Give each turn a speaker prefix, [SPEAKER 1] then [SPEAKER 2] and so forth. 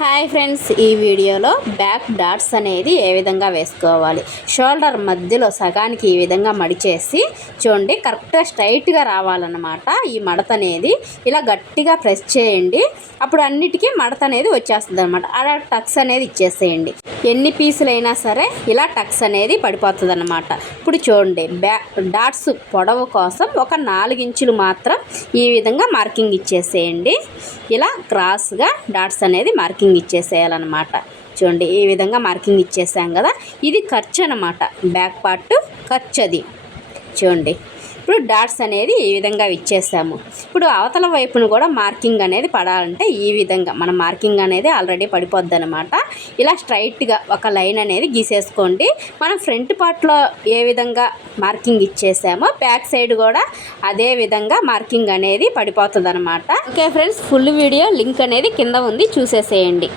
[SPEAKER 1] Hi friends ఈ వీడియోలో back dots అనేది ఏ విధంగా వేసుకోవాలి? షోల్డర్ మధ్యలో సగానికి ఈ విధంగా మడిచేసి చూడండి కరెక్ట్గా స్ట్రైట్గా రావాలన్నమాట. ఈ మడత అనేది ఇలా గట్టిగా ప్రెస్ చేయండి. అప్పుడు అన్నిటికీ మడత అనేది వచ్చేస్తుంది అనమాట అలా టక్స్ అనేది ఇచ్చేసేయండి. ఎన్ని పీసులైనా సరే ఇలా టక్స్ అనేది పడిపోతుంది అనమాట ఇప్పుడు చూడండి బ్యా డాట్స్ పొడవు కోసం ఒక నాలుగించులు మాత్రం ఈ విధంగా మార్కింగ్ ఇచ్చేసేయండి. ఇలా క్రాస్గా డాట్స్ అనేది మార్కింగ్ మార్కింగ్ ఇచ్చేసేయాలన్నమాట. చూడండి ఈ విధంగా మార్కింగ్ ఇచ్చేసాం కదా. ఇది ఖర్చు అనమాట బ్యాక్ పార్ట్ ఖర్చు అది. చూడండి. ఇప్పుడు డాట్స్ అనేది ఈ విధంగా ఇచ్చేసాము ఇప్పుడు అవతల వైపును కూడా మార్కింగ్ అనేది పడాలంటే ఈ విధంగా మన మార్కింగ్ అనేది ఆల్రెడీ పడిపోద్ది అనమాట ఇలా స్ట్రైట్గా ఒక లైన్ అనేది గీసేసుకోండి. మనం ఫ్రంట్ పార్ట్లో ఏ విధంగా మార్కింగ్ ఇచ్చేసామో బ్యాక్ సైడ్ కూడా అదే విధంగా మార్కింగ్ అనేది పడిపోతుంది అనమాట okay friends full video link అనేది కింద ఉంది. చూసేసేయండి.